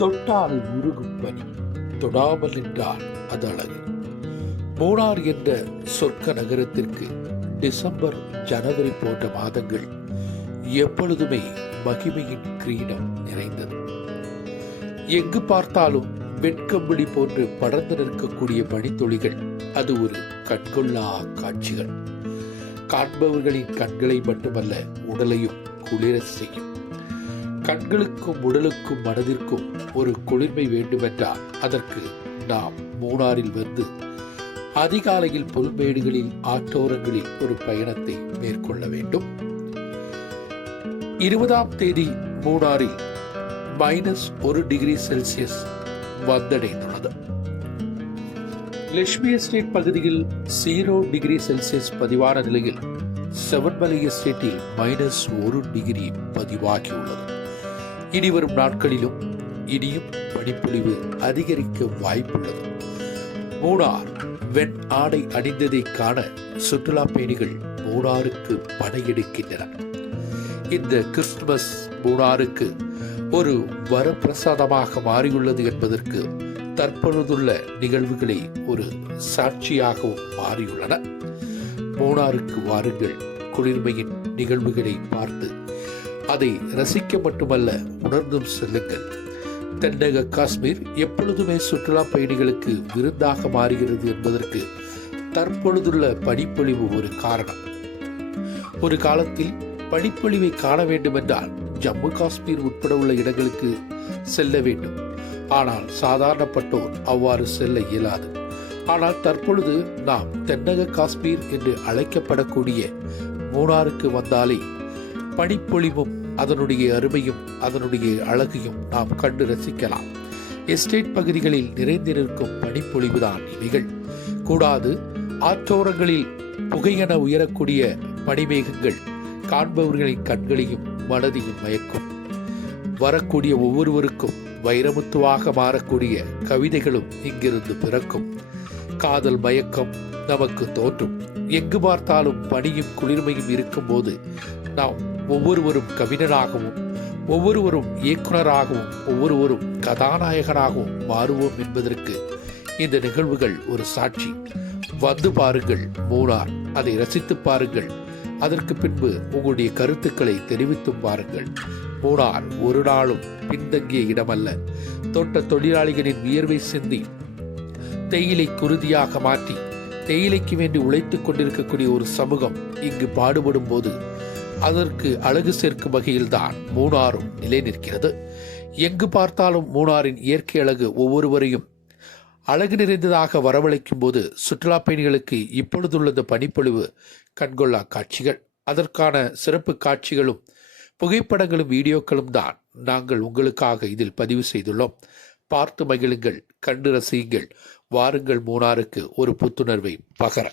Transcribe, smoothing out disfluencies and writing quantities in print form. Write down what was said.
தொட்டால் உருகும் பனி, தொடாமல் நின்றால் அது அழகு. மூணார் என்ற சொர்க்க நகரத்திற்கு டிசம்பர், ஜனவரி போன்ற மாதங்கள் எப்பொழுதுமே மகிமையின் கிரீடம் நிறைந்தது. எங்கு பார்த்தாலும் வெண்கம்பளி போன்று படர்ந்து நிற்கக்கூடிய பனித்துளிகள், அது ஒரு கண்கொள்ளா காட்சிகள். காண்பவர்களின் கண்களை மட்டுமல்ல, உடலையும் குளிர செய்யும். கண்களுக்கும் உடலுக்கும் மனதிற்கும் ஒரு குளிர்மை வேண்டுமென்றால் அதற்கு நாம் மூணாரில் வந்து அதிகாலையில் புல்மேடுகளில், ஆற்றோரங்களில் ஒரு பயணத்தை மேற்கொள்ள வேண்டும். 20ஆம் தேதி மூணாரில் -1 டிகிரி செல்சியஸ் வந்தடைந்துள்ளது. லட்சுமி எஸ்டேட் பகுதியில் 0 டிகிரி செல்சியஸ் பதிவான நிலையில் செவன்மலை எஸ்டேட்டில் -1 டிகிரி பதிவாகியுள்ளது. இனிவரும் நாட்களிலும் இனியும் பனிப்பொழிவு அதிகரிக்க வாய்ப்புள்ளது. மூணார் வெண் ஆடை அணிந்ததை காண சுற்றுலா பயணிகள் மூணாருக்கு படையெடுக்கின்றனர். இந்த கிறிஸ்துமஸ் மூணாருக்கு ஒரு வரப்பிரசாதமாக மாறியுள்ளது என்பதற்கு தற்பொழுதுள்ள நிகழ்வுகளை ஒரு சாட்சியாகவும் மாறியுள்ளன. மூணாருக்கு வாருங்கள், குளிர்மையின் நிகழ்வுகளை பார்த்து அதை ரசிக்க மட்டுமல்ல, உணர்ந்தும் செல்லுங்கள். தென்னக காஷ்மீர் எப்பொழுதுமே சுற்றுலா பயணிகளுக்கு விருந்தாக மாறுகிறது என்பதற்கு தற்பொழுதுள்ள பனிப்பொழிவு ஒரு காரணம். ஒரு காலத்தில் பனிப்பொழிவை காண வேண்டுமென்றால் ஜம்மு காஷ்மீர் உட்பட உள்ள இடங்களுக்கு செல்ல வேண்டும். ஆனால் சாதாரணப்பட்டோர் அவ்வாறு செல்ல இயலாது. ஆனால் தற்பொழுது நாம் தென்னக காஷ்மீர் என்று அழைக்கப்படக்கூடிய மூணாருக்கு வந்தாலே பனிப்பொழிவும் அதனுடைய அருமையும் அதனுடைய அழகையும் நாம் கண்டு ரசிக்கலாம். எஸ்டேட் பகுதிகளில் நிறைந்து நிற்கும் பனிப்பொழிவுதான் இவைகள். கூடாது, ஆற்றோரங்களில் புகையென உயரக்கூடிய பனிமேகங்கள் காண்பவர்களின் கண்களையும் மனதையும் மயக்கும். வரக்கூடிய ஒவ்வொருவருக்கும் வைரமுத்துவாக மாறக்கூடிய கவிதைகளும் இங்கிருந்து பிறக்கும். காதல் மயக்கம் நமக்கு தோன்றும். எங்கு பார்த்தாலும் பனியும் குளிர்மையும் இருக்கும் போது நாம் ஒவ்வொருவரும் கவிஞராகவும், ஒவ்வொருவரும் இயக்குனராகவும், ஒவ்வொருவரும் கதாநாயகனாகவும் மாறுவோம் என்பதற்கு இந்த நிகழ்வுகள் ஒரு சாட்சி. வந்து பாருங்கள் மூணார், அதை ரசித்து பாருங்கள். அதற்கு பின்பு உங்களுடைய கருத்துக்களை தெரிவித்தும் பாருங்கள். மூணார் ஒரு நாளும் பின்தங்கிய இடமல்ல. தோட்ட தொழிலாளிகளின் வியர்வை சிந்தி தேயிலை குருதியாக மாற்றி தேயிலைக்கு வேண்டி உழைத்துக் கொண்டிருக்கக்கூடிய ஒரு சமூகம் இங்கு பாடுபடும் போது அதற்கு அழகு சேர்க்கும் வகையில்தான் மூணாரும் நிலை நிற்கிறது. எங்கு பார்த்தாலும் மூணாரின் இயற்கை அழகு ஒவ்வொருவரையும் அழகு நிறைந்ததாக வரவழைக்கும் போது சுற்றுலா பயணிகளுக்கு இப்பொழுதுள்ள பனிப்பொழிவு கண்கொள்ளா காட்சிகள். அதற்கான சிறப்பு காட்சிகளும் புகைப்படங்களும் வீடியோக்களும் தான் நாங்கள் உங்களுக்காக இதில் பதிவு செய்துள்ளோம். பார்த்து மகிழுங்கள், கண்டு ரசியுங்கள். வாருங்கள் மூணாருக்கு ஒரு புத்துணர்வை பகர.